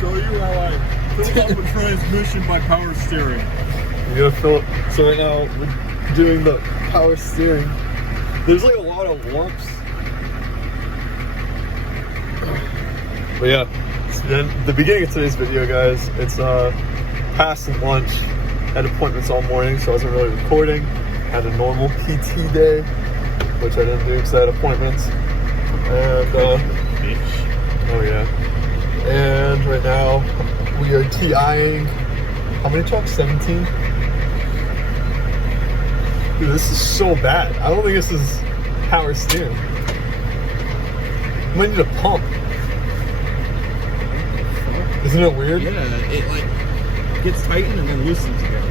show you how I fill up a transmission by power steering. You're gonna fill it. So right now we're doing the power steering. There's like a lot of warps. But yeah, so then the beginning of today's video, guys, it's past lunch. Had appointments all morning, so I wasn't really recording. Had a normal PT day, which I didn't do because I had appointments. And oh yeah. And right now we are TIing. How many trucks? 17? Dude, this is so bad. I don't think this is power steering. Might need a pump. Isn't it weird? Yeah, it like gets tightened and then loosens again.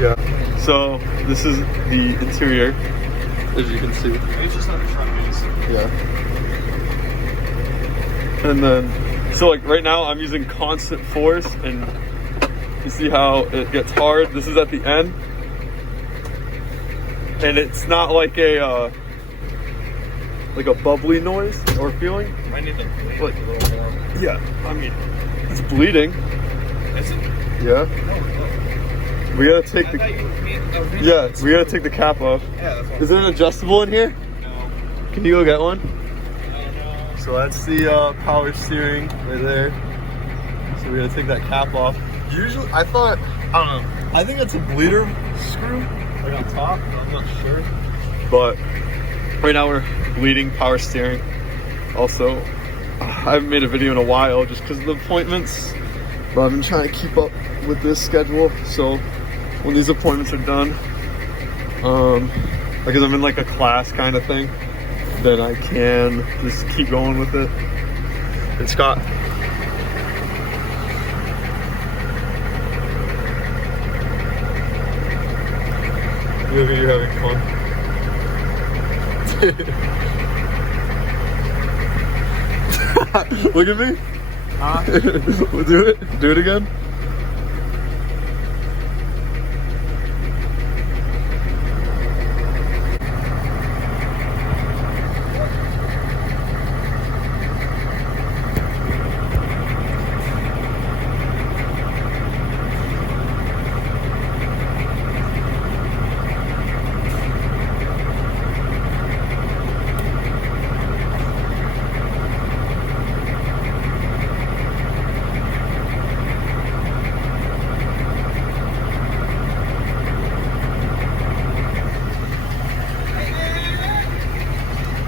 Yeah. So this is the interior, as you can see. It's just on the front piece. Yeah. And then, so like right now I'm using constant force, and you see how it gets hard. This is at the end. And it's not like a bubbly noise or feeling. I need to bleed Like, a little more. yeah, I mean, it's bleeding. Is it? Yeah. No. We gotta take the, yeah, we gotta take the cap off. Yeah, that's what. Is there an adjustable in here? No. Can you go get one? I don't know. So that's the power steering right there. So we gotta take that cap off. Usually, I thought, I don't know. I think it's a bleeder screw, like on top. I'm not sure. But right now we're bleeding power steering. Also, I haven't made a video in a while just because of the appointments. But I've been trying to keep up with this schedule. So when these appointments are done, because I'm in like a class kind of thing, then I can just keep going with it. And Scott. Look at you having fun. Look at me. We'll do it. Do it again.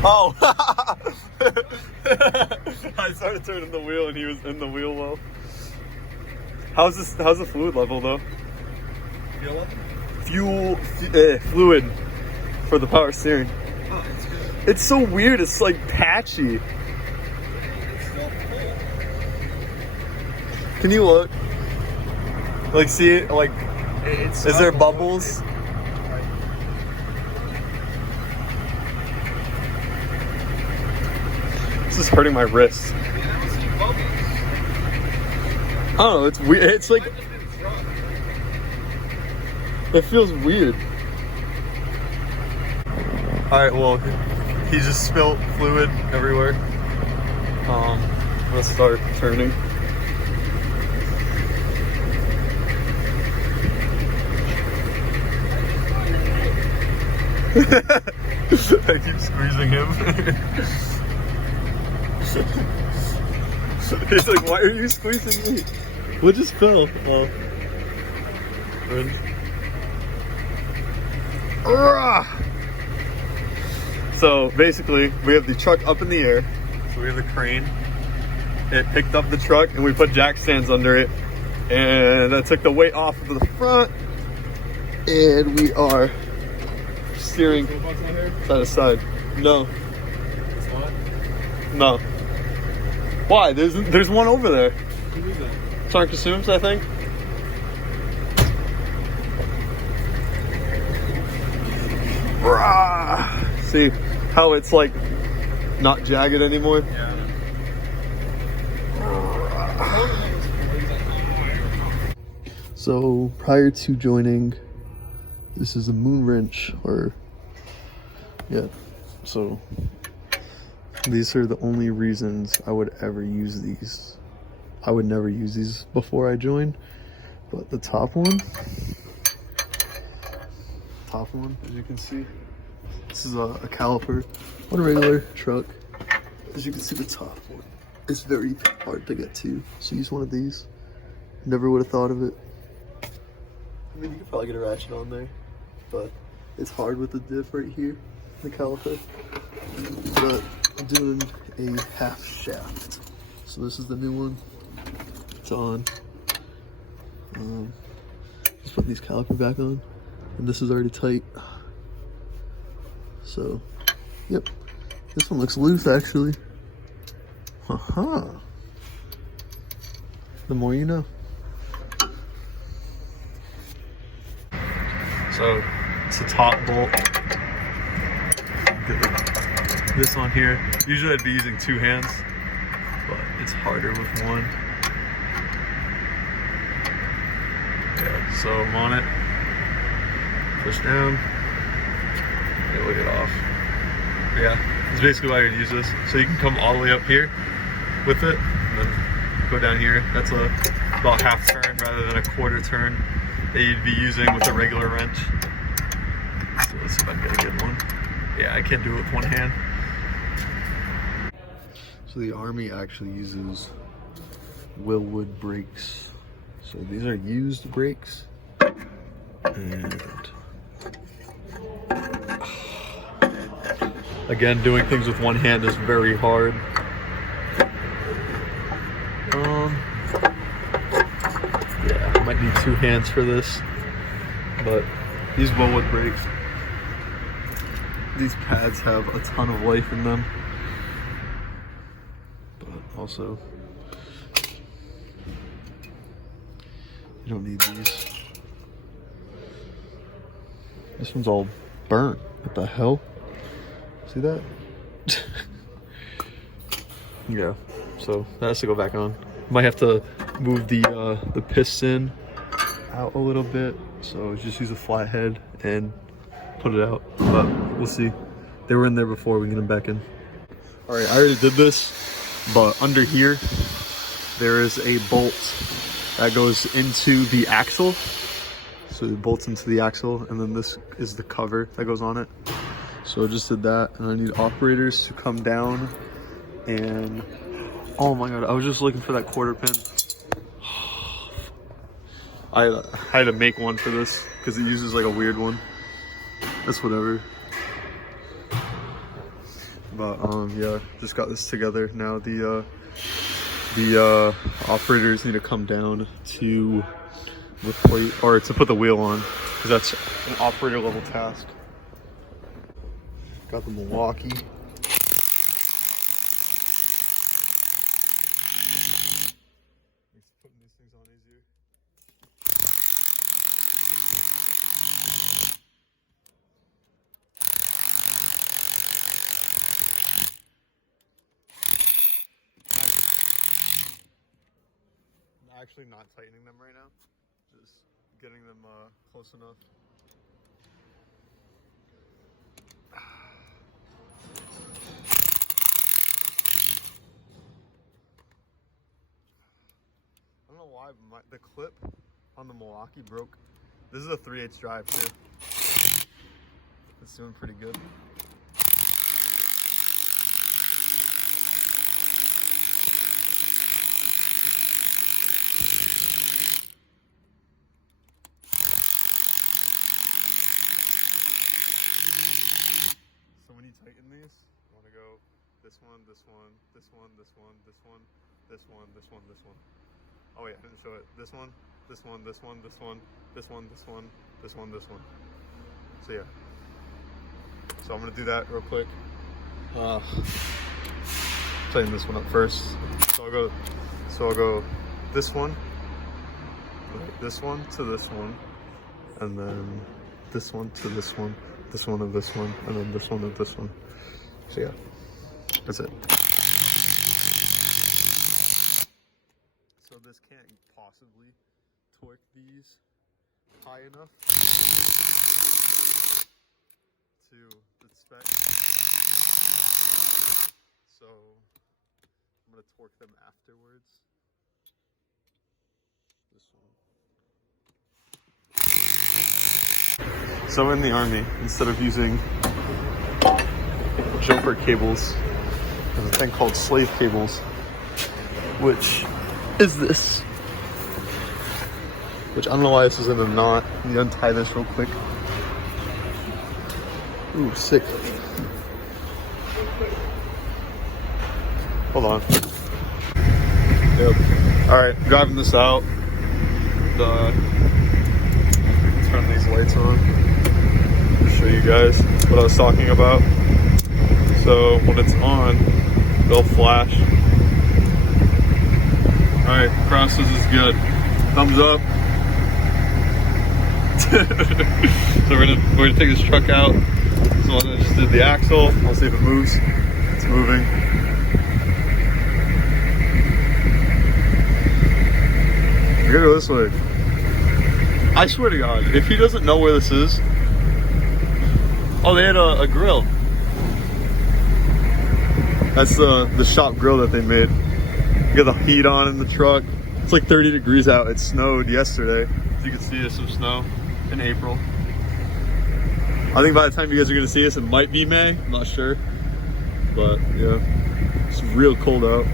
Oh! I started turning the wheel and he was in the wheel well. How's the fluid level though? Fluid for the power steering. Oh, it's good. It's so weird, it's like patchy. It's still full. Can you look? Like see it, like, It's is there bubbles? This is hurting my wrist. I don't see bubbles. I don't know, it's weird. It's like, it feels weird. Alright, well, he just spilled fluid everywhere. Let's start turning. I keep squeezing him. He's like, why are you squeezing me? What just fell? Well, so basically, we have the truck up in the air. So we have the crane. It picked up the truck and we put jack stands under it. And that took the weight off of the front. And we are steering side to side. No. No. Why? There's one over there. Who is that? Sark assumes, I think. See how it's like not jagged anymore? Yeah. So prior to joining, this is a moon wrench, or yeah. So these are the only reasons I would ever use these. I would never use these before I joined, but the top one, as you can see, this is a caliper on a regular truck. As you can see, the top one is very hard to get to, so use one of these. Never would have thought of it. I mean, you could probably get a ratchet on there, but it's hard with the diff right here, the caliper. But I'm doing a half shaft. So this is the new one. It's on. Just putting these caliper back on, and this is already tight. So, yep. This one looks loose actually. Haha. The more you know. So it's a top bolt. Get this on here. Usually I'd be using two hands, but it's harder with one. Yeah, so I'm on it. Push down. It'll get off. But yeah, that's basically why you'd use this. So you can come all the way up here with it, and then go down here. That's about half turn rather than a quarter turn that you'd be using with a regular wrench. So let's see if I can get a good one. Yeah, I can't do it with one hand. So the Army actually uses Willwood brakes. So these are used brakes. And again, doing things with one hand is very hard. Yeah, I might need two hands for this, but these Willwood brakes, these pads have a ton of life in them, but also you don't need these. This one's all burnt. What the hell? See that? Yeah, so that has to go back on. Might have to move the piston out a little bit, so just use a flathead and put it out, but we'll see. They were in there before, we can get them back in. All right, I already did this, but under here there is a bolt that goes into the axle. So it bolts into the axle, and then this is the cover that goes on it. So I just did that, and I need operators to come down and, oh my god, I was just looking for that quarter pin. I had to make one for this because it uses like a weird one. That's whatever. But yeah, just got this together. Now the operators need to come down to replace, or to put the wheel on, because that's an operator level task. Got the Milwaukee. Makes putting these things on easier. I'm actually not tightening them right now, just getting them close enough. I don't know why, but the clip on the Milwaukee broke. This is a 3/8 drive too. It's doing pretty good. So when you tighten these, you want to go this one, this one, this one, this one, this one, this one, this one, this one. Oh wait, I didn't show it. This one, this one, this one, this one, this one, this one, this one, this one. So yeah. So I'm gonna do that real quick. Tighten this one up first. So I'll go this one to this one, and then this one to this one, this one to this one, and then this one to this one. So yeah, that's it. So this can't possibly torque these high enough to the spec. So I'm gonna torque them afterwards. So in the Army, instead of using jumper cables, there's a thing called slave cables, which is this. Which I don't know why this is in a knot. Let me untie this real quick. Ooh, sick. Hold on. Yep. Alright, driving this out. Turn these lights on. To show you guys what I was talking about. So when it's on, they'll flash. Alright, crosses is good. Thumbs up. So we're gonna take this truck out. So I just did the axle. I'll see if it moves. It's moving. We're gonna go this way. I swear to God, if he doesn't know where this is. Oh, they had a grill. That's the shop grill that they made. You got the heat on in the truck. It's like 30 degrees out. It snowed yesterday. As you can see, there's some snow in April. I think by the time you guys are gonna see this, it might be May. I'm not sure. But yeah, it's real cold out.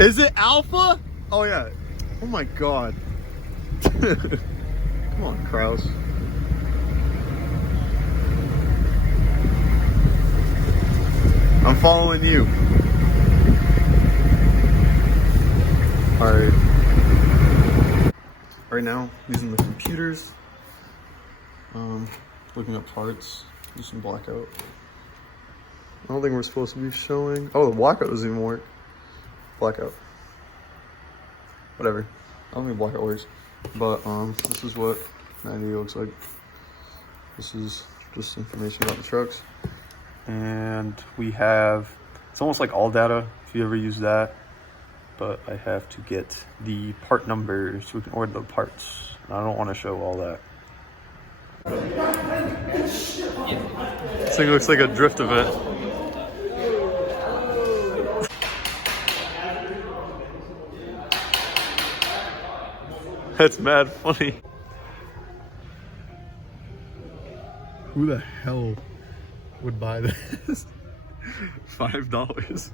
Is it Alpha? Oh yeah. Oh my God. Come on, Kraus. I'm following you. Alright. Right now, using the computers. Looking at parts. Do some blackout. I don't think we're supposed to be showing. Oh, the blackout doesn't even work. Blackout. Whatever. I don't think blackout works. But this is what 90 looks like. This is just information about the trucks. And we have, it's almost like all data if you ever use that. But I have to get the part numbers so we can order the parts. I don't want to show all that. This thing looks like a drift event. That's mad funny. Who the hell would buy this? $5.